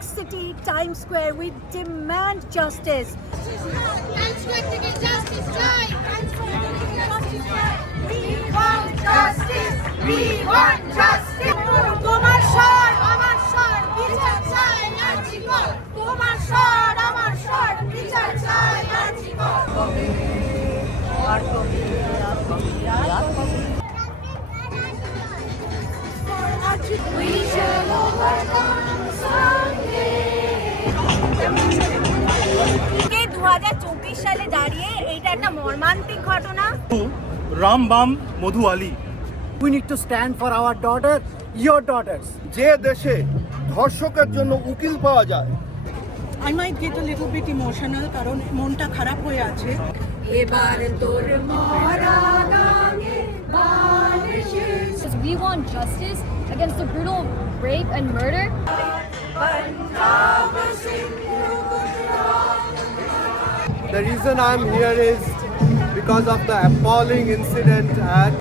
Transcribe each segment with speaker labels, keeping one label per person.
Speaker 1: New York city Time Square we demand justice তোমার স্বর আমার স্বর বিচার চাই আর জীবন তোমার স্বর আমার স্বর বিচার চাই আর জীবন আর কবি আর কবি আর কবি We shall overcome. সালে একটা মর্মান্তিক ঘটনা।
Speaker 2: রাম বাম মধু Ali.
Speaker 3: We need to for our daughter your daughter
Speaker 4: যে দেশে ধর্ষকের জন্য উকিল পাওয়া যায়
Speaker 5: I might get a emotional কারণ মনটা খারাপ হয়ে আছে।
Speaker 1: এবার তোর মরা
Speaker 6: গঙ্গে বালিশ justice against the brutal rape and
Speaker 3: The reason I'm here is because of the appalling incident at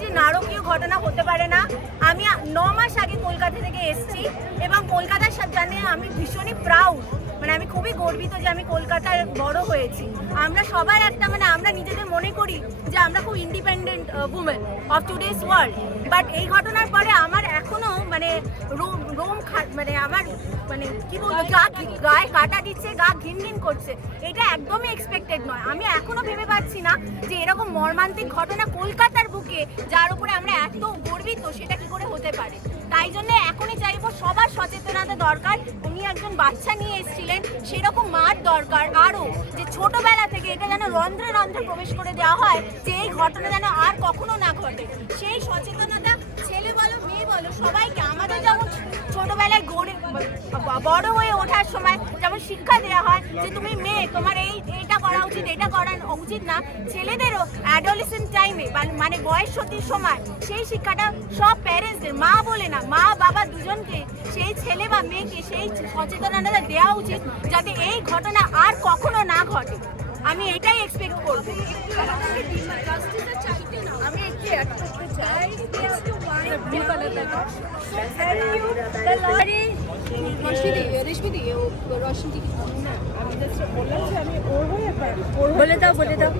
Speaker 1: যে নারকীয় ঘটনা হতে পারে না। আমি ন মাস আগে কলকাতা থেকে এসেছি এবং কলকাতার সাথে জানে আমি ভীষণই প্রাউড মানে আমি খুবই গর্বিত যে আমি কলকাতায় বড় হয়েছি। আমরা সবার একটা মানে আমরা নিজেদের মনে করি যে আমরা খুব independent women of today's world but এই ঘটনার পরে আমার এখনও মানে রোম রোম মানে আমার মানে কি বলব, গা গায়ে কাটা দিচ্ছে, গা ঘিন ঘিন করছে। এটা একদমই এক্সপেক্টেড নয়। আমি এখনও ভেবে পাচ্ছি না যে এরকম মর্মান্তিক ঘটনা কলকাতার বুকে, যার উপরে আমরা এত গর্বিত, সেটা কি করে হতে পারে? তাই জন্য এখনই চাইব সবার সচেতনতা দরকার। উনি একজন বাচ্চা নিয়ে এসেছিলেন, সেরকম মার দরকার আরও। যে ছোটবেলা থেকে এটা যেন রন্ধ্রে রন্ধ্রে প্রবেশ করে দেওয়া হয়, যে এই ঘটনা যেন আর কখনো না ঘটে। সেই সচেতনতা, ছেলে বলো, মেয়ে বলো, সবাইকে, আমাদের যেমন ছোটবেলায় গড়ে বড় হয়ে ওঠার সময় যেমন শিক্ষা দেওয়া হয় যে তুমি মেয়ে, তোমার এই এটা করা উচিত, এটা করা উচিত না। ছেলেদেরও অ্যাডোলেসেন্ট টাইমে মানে বয়স সতির সময় সেই শিক্ষাটা সব প্যারেন্টসদের মা বলে না, মা, বাবা দুজনকে, সেই ছেলে বা মেয়েকে সেই সচেতনতা দেওয়া উচিত যাতে এই ঘটনা আর কখনো না ঘটে। আমি এটাই এক্সপেক্ট করব। আমি একটু অ্যাড করতে চাই। ব্লু দাও বলে দাও।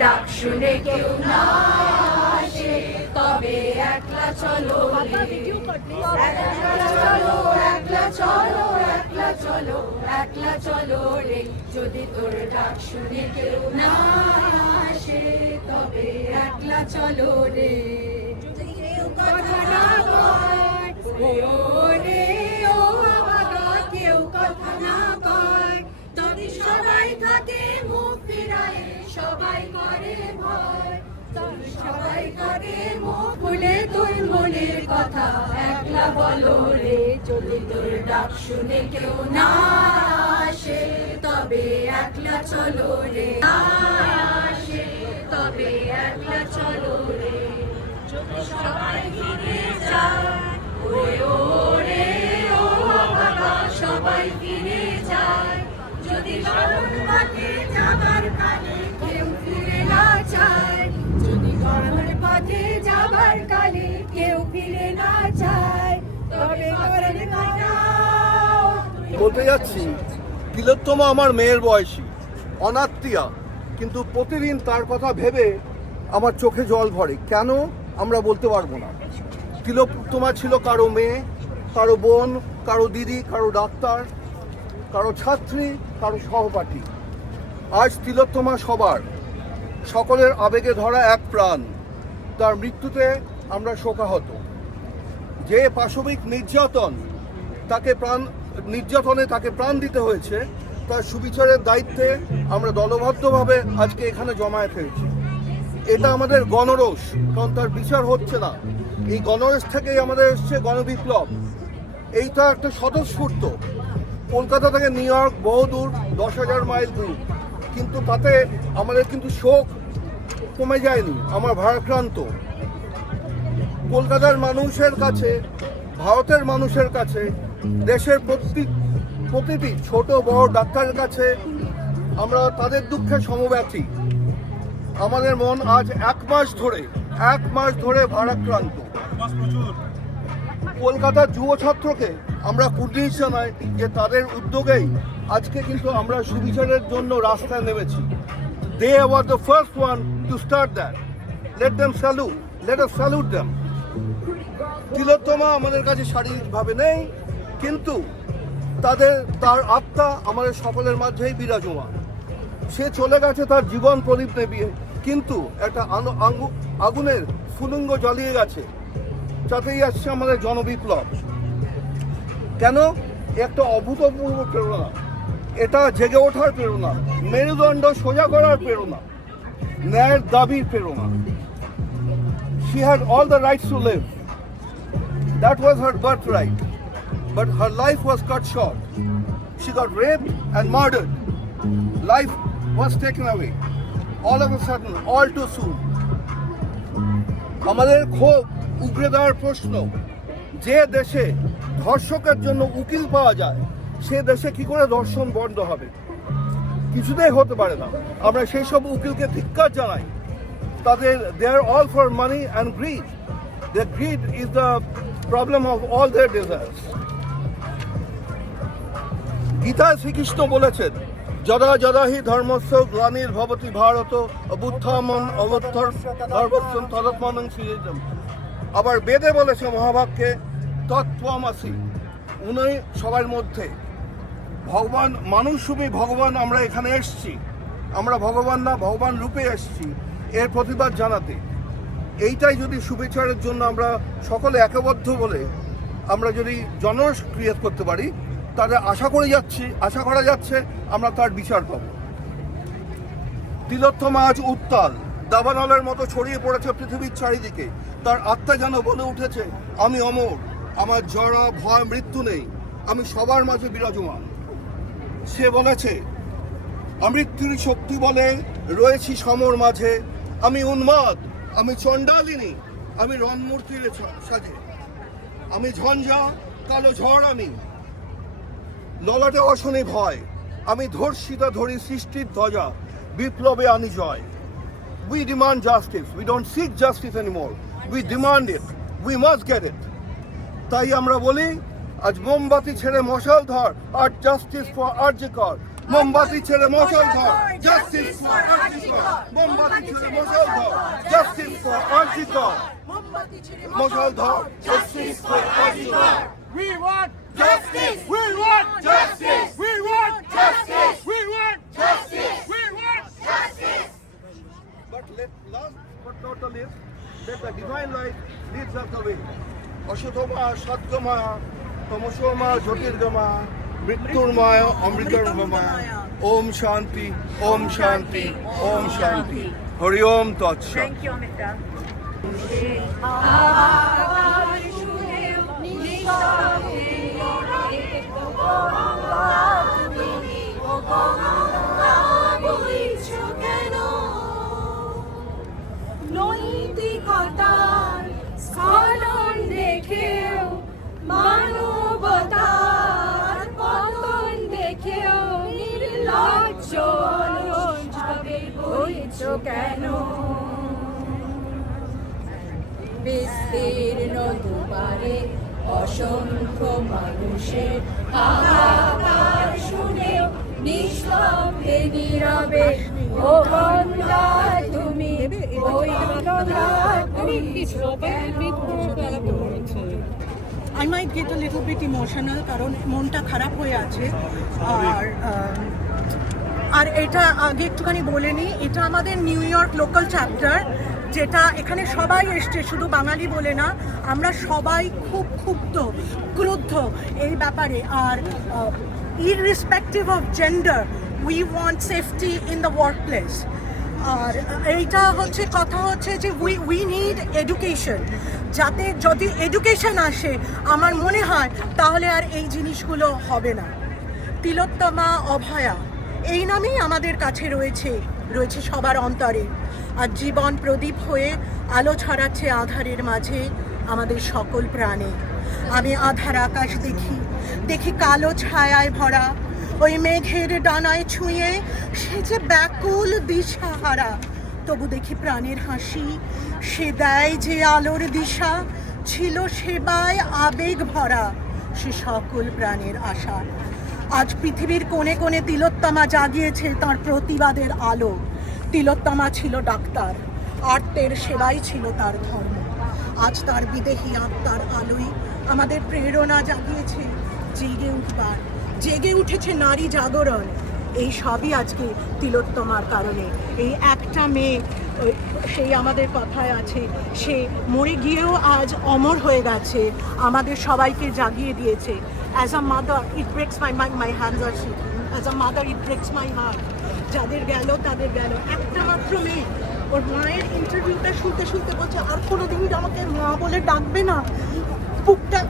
Speaker 1: ডাক শুনে কেউ না তবে একলা চলো একলা চলো একলা চলো একলা চলো একলা চলো রে। যদি তোর ডাক শুনে কেউ না আসে তবে একলা চলো রে। যদি কেউ কথা না কয় রে ও বাবা কেউ কথা না কয়। যদি সবাই থাকে মুখ ফিরায় সবাই করে ভয়। মনের কথা একলা রে যদি ডাক শুনে কেউ না আসে তবে একলা চলো রে।
Speaker 4: যাচ্ছি। তিলোত্তমা আমার মেয়ের বয়সী, অনাত্মীয়া। কিন্তু প্রতিদিন তার কথা ভেবে আমার চোখে জল ভরে। কেন? আমরা বলতে পারব না। তিলোত্তমা ছিল কারও মেয়ে, কারও বোন, কারও দিদি, কারও ডাক্তার, কারও ছাত্রী, কারও সহপাঠী। আজ তিলোত্তমা সবার, সকলের আবেগে ধরা এক প্রাণ। তার মৃত্যুতে আমরা শোকাহত। যে পাশবিক নির্যাতন তাকে প্রাণ নির্যাতনে তাকে প্রাণ দিতে হয়েছে, তার সুবিচারের দায়িত্বে আমরা দলবদ্ধভাবে আজকে এখানে জমায়েত হয়েছি। এটা আমাদের গণরোষ, কারণ তার বিচার হচ্ছে না। এই গণরোষ থেকেই আমাদের এসছে গণবিপ্লব। এইটা একটা স্বতঃস্ফূর্ত। কলকাতা থেকে নিউ ইয়র্ক বহু দূর, দশ হাজার মাইল দূর। কিন্তু তাতে আমাদের কিন্তু শোক কমে যায়নি, আমার ভারাক্রান্ত। কলকাতার মানুষের কাছে, ভারতের মানুষের কাছে দেশের প্রতি প্রতিটি ছোট বড় ডাক্তারের কাছে আমরা তাদের দুঃখে সমব্যথী। আমাদের মন আজ এক মাস ধরে, এক মাস ধরে ভারাক্রান্ত। কলকাতার যুব ছাত্রকে আমরা কুর্নিশ জানাই যে তাদের উদ্যোগেই আজকে কিন্তু আমরা সুবিচারের জন্য রাস্তায় নেমেছি। They were the first one to start that let them salute let us salute them Tilottama আমাদের কাছে শারীরিকভাবে নেই কিন্তু তাদের, তার আত্মা আমাদের সকলের মাঝেই বিরাজমান। সে চলে গেছে তার জীবন প্রদীপ নেবিয়ে, কিন্তু একটা আগুনের ফুলুঙ্গ জ্বালিয়ে গেছে। যাতেই আসছে আমাদের জনবিপ্লব। কেন? একটা অভূতপূর্ব প্রেরণা। এটা জেগে ওঠার প্রেরণা, মেরুদণ্ড সোজা করার প্রেরণা, ন্যায়ের দাবির প্রেরণা। She all the rights rights to that was was her birthright but her life was cut short. She got raped and murdered. Life was taken away. All of a sudden, all too soon. আমাদের ক্ষোভ উগড়ে দেওয়ার প্রশ্ন, যে দেশে ধর্ষকের জন্য উকিল পাওয়া যায়, সে দেশে কি করে ধর্ষণ বন্ধ হবে? কিছুতেই হতে পারে না। আমরা সেই সব উকিলকে ধিক্কার জানাই। তাদের they are all for money and greed the greed is the problem of all their desires গীতায় শ্রীকৃষ্ণ বলেছেন, যদা যদা হি ধর্মস্য গ্লানির ভবতি ভারত অবুত্থামন অবুত্থর ধর্মস্য তদত্মানং সৃজিতম আবার বেদে বলেছে মহাভাগকে তত্ত্বমাসি, উনি সবার মধ্যে, ভগবান মানুষ মানুষরূপী ভগবান আমরা এখানে এসছি। আমরা ভগবান না, ভগবান রূপে এসছি। এর প্রতিবাদ জানাতে। এইটাই যদি সুবিচারের জন্য আমরা সকলে একবদ্ধ বলে আমরা যদি জনরস ক্রিয়েট করতে পারি তাহলে আশা করে যাচ্ছি, আশা করা যাচ্ছে আমরা তার বিচার পাব। তিলোত্তমা আজ উত্তাল, দাবানলের মতো ছড়িয়ে পড়েছে পৃথিবীর চারিদিকে। তার আত্মা যেন বলে উঠেছে, আমি অমর, আমার জড়া ভয় মৃত্যু নেই, আমি সবার মাঝে বিরাজমান। সে বলেছে, আমৃত্যুর শক্তি বলে রয়েছি সমর মাঝে, আমি উন্মাদ, আমি চণ্ডালিনী, আমি রণমূর্তির সাজে। আমি ঝঞ্ঝা, কালো ঝড় আমি ললাটে অশনি ভয়। আমি ধর্ষিতা ধরি সৃষ্টির ধ্বজা বিপ্লবে আনি জয়। We demand justice we don't seek justice anymore we demand it we must get it তাই আমরা বলি আজ মোমবাতি ছেড়ে মশাল ধর আর জাস্টিস ফর আর্যকর মোমবাতি ছেড়ে মশাল ধর জাস্টিস ফর আর্যকর মোমবাতি ছেড়ে মশাল ধর জাস্টিস ফর আর্যকর মশাল ধর justice for R G Kar
Speaker 2: We want justice! We want justice! We want justice! We want justice! We want justice!
Speaker 4: But let last but not the least, the divine light leads us the way. অশোধমা সদ্গমা তমসোমা জ্যোতির্গমা মৃত্যুর মায়া অমৃতর মায়া ওম শান্তি ওম শান্তি ওম শান্তি হরি ওম তৎসৎ
Speaker 7: থ্যাংক ইউ অমিতা
Speaker 1: নৈতিকতার স্খলন দেখেও মানবতার পতন দেখেও নির্লজ্জ ভাবে কেন বিস্তীর্ণ দুবারে অসংখ্য মানুষের হাহাকার শুনে নিঃশব্দে নীরবে ও গঙ্গা তুমি ওই গঙ্গা তুমি
Speaker 5: I might get a little bit emotional কারণ মনটা খারাপ হয়ে আছে। আর আর এটা আগে একটুখানি বলে নিই, এটা আমাদের নিউ ইয়র্ক লোকাল চ্যাপ্টার যেটা এখানে সবাই এসছে, শুধু বাঙালি বলে না, আমরা সবাই খুব ক্ষুব্ধ, ক্রুদ্ধ এই ব্যাপারে। আর irrespective of gender we want safety in the workplace আর, এইটা হচ্ছে, কথা হচ্ছে যে উই উই নিড এডুকেশন যাতে যদি এডুকেশন আসে, আমার মনে হয়, তাহলে আর এই জিনিসগুলো হবে না। তিলোত্তমা অভয়া। এই নামেই আমাদের কাছে রয়েছে রয়েছে সবার অন্তরে। আর জীবন প্রদীপ হয়ে আলো ছড়াচ্ছে আধারের মাঝে আমাদের সকল প্রাণে। আমি আধার আকাশ দেখি দেখি কালো ছায়ায় ভরা। ওই মেঘের ডানায় ছুঁয়ে সে যে ব্যাকুল দিশাহারা। তবু দেখি প্রাণের হাসি, সে দেয় যে আলোর দিশা ছিল সেবায় আবেগ ভরা। সে সকল প্রাণের আশা। আজ পৃথিবীর কোণে কোণে তিলোত্তমা জাগিয়েছে তার প্রতিবাদের আলো। তিলোত্তমা ছিল ডাক্তার আর্তের সেবাই ছিল তার ধর্ম। আজ তার বিদেহী আত্মার আলোই আমাদের প্রেরণা জাগিয়েছে। জেগে উঠবার, জেগে উঠেছে নারী জাগরণ। এই সবই আজকে তিলোত্তমার কারণে। এই একটা মেয়ে সেই আমাদের কথায় আছে, সে মরে গিয়েও আজ অমর হয়ে গেছে, আমাদের সবাইকে জাগিয়ে দিয়েছে। As a mother it breaks my my my hands R as a mother it breaks my heart যাদের গেল, তাদের গেল। একটা মাত্র মেয়ে, ওর মায়ের ইন্টারভিউটা শুনতে শুনতে বলছে, আর কোনো দিন আমাকে মা বলে ডাকবে না। বুকটা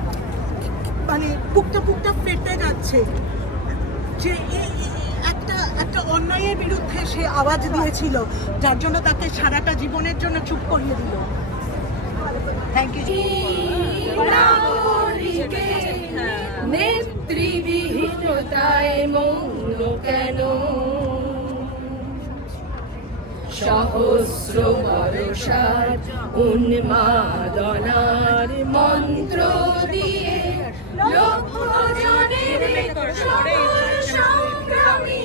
Speaker 5: মানে বুকটা বুকটা ফেটে যাচ্ছে। যে এ- এ- একটা একটা অন্যায়ের বিরুদ্ধে সে আওয়াজ দিয়েছিল, যার জন্য তাকে সারাটা জীবনের জন্য চুপ করিয়ে দিল। থ্যাংক ইউ
Speaker 1: কেন? সহস্র বরষার উন্মাদনার মন্ত্র দিয়ে লক্ষ জনের সংগ্রামী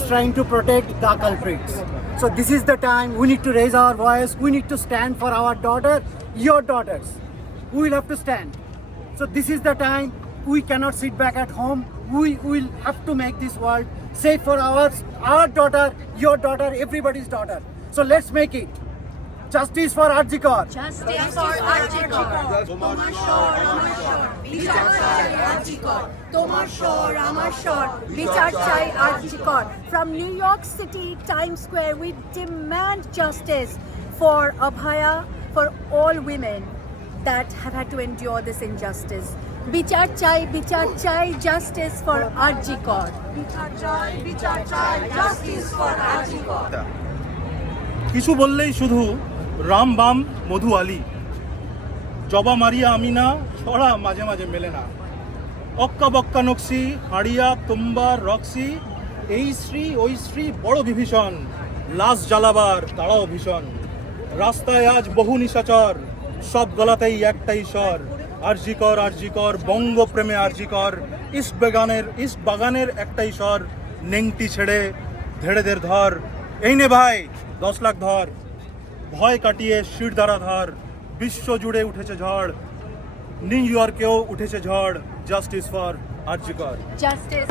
Speaker 8: is trying to protect the culprits. So this is the time we need to raise our voice. We need to stand for our daughter, your daughters. We will have to stand. So this is the time we cannot sit back at home. We will have to make this world safe for ours, our daughter, your daughter, everybody's daughter. So let's make it. Justice for Arjikar.
Speaker 3: Justice for Arjikar. তোমার স্বর আমার স্বর বিচার চাই আরজিকর তোমার স্বর আমার স্বর বিচার চাই RG Kar From New York City, Times Square, we demand justice for Abhaya, for all women that have had to endure this injustice. বিচার চাই বিচার চাই justice for আরজিকর বিচার চাই বিচার চাই justice for আরজিকর
Speaker 2: কিছু বললেই শুধু রাম বাম মধু আলী। জবা মারিয়া আমিনা, ছড়া মাঝে মাঝে মেলে না। অক্কা বক্কা নকশি, হাড়িয়া তুম্বার রক্সি, এই শ্রী, ওই শ্রী বড় বিভীষণ, লাশ জ্বালাবার তারাও ভীষণ। রাস্তায় আজ বহু নিশাচর, সব গলাতেই একটাই স্বর আরজিকর আরজিকর বঙ্গ প্রেমে আরজিকর ইস্ট বেগানের, ইস্ট বাগানের একটাই স্বর, নেংটি ছেড়ে, ধেড়েদের ধর। এই নে ভাই, দশ লাখ ধর। ভয় কাটিয়ে শির দ্বারা বিশ্ব জুড়ে উঠেছে ঝড় নিউ ইয়র্কেও উঠেছে ঝড়, justice for R G Kar
Speaker 3: Justice.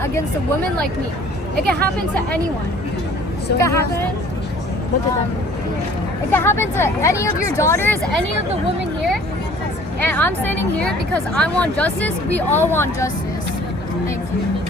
Speaker 6: against a woman like me. It can happen to anyone. So it can happen. Look at them.
Speaker 1: It can happen to any of your daughters, any of the women here. And I'm standing here because I want justice. We all want justice. Thank you.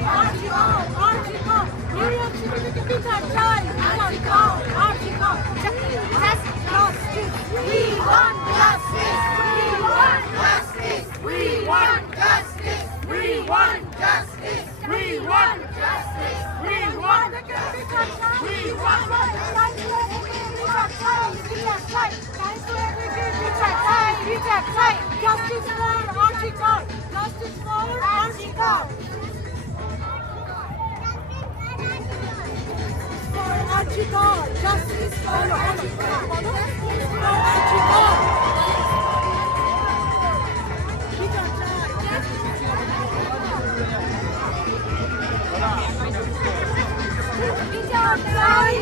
Speaker 9: Justice
Speaker 7: for Archie Carr! Justice for
Speaker 10: Archie Carr! For Archie Carr! Justice for Archie Carr! For Archie Carr!
Speaker 1: Bir daha.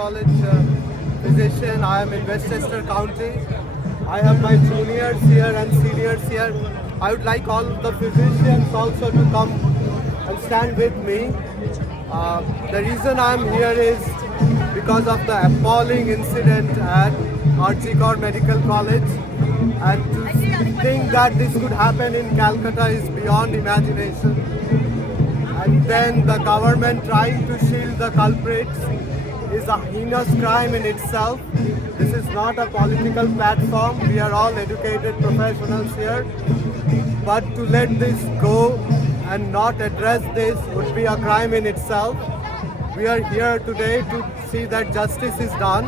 Speaker 1: College uh, physician. I am in Westchester County. I have my juniors here and seniors here. I would like all the physicians also to come and stand with me. Uh, the reason I am here is because of the appalling incident at Archicor Medical College. And to think that this could happen in Calcutta is beyond imagination and then the government trying to shield the culprits is a heinous crime in itself. This is not a political platform. We are all educated professionals here. But to let this go and not address this would be a crime in itself. We are here today to see that justice is done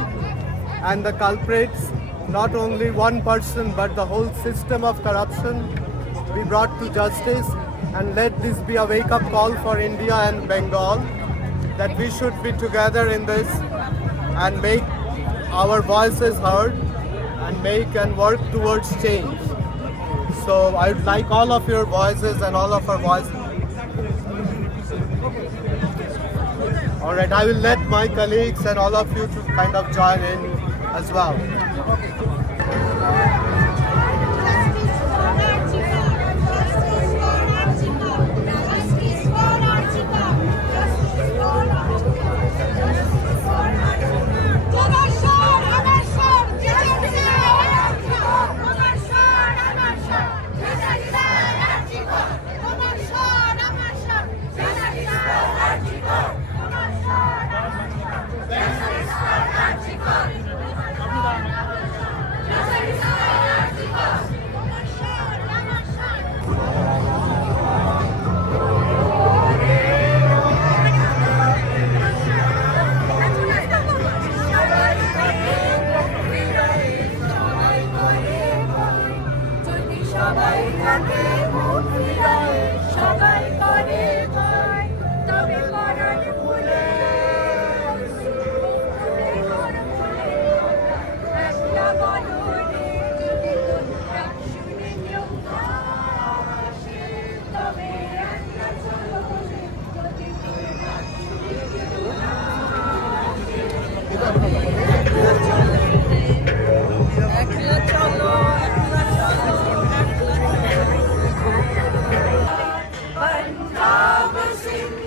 Speaker 1: and the culprits, not only one person but the whole system of corruption, be brought to justice and let this be a wake up call for India and Bengal that we should be together in this and make our voices heard and make and work towards change. So I would like all of your voices and all of our voices. All right, I will let my colleagues and all of you to kind of join in as well.
Speaker 10: sing.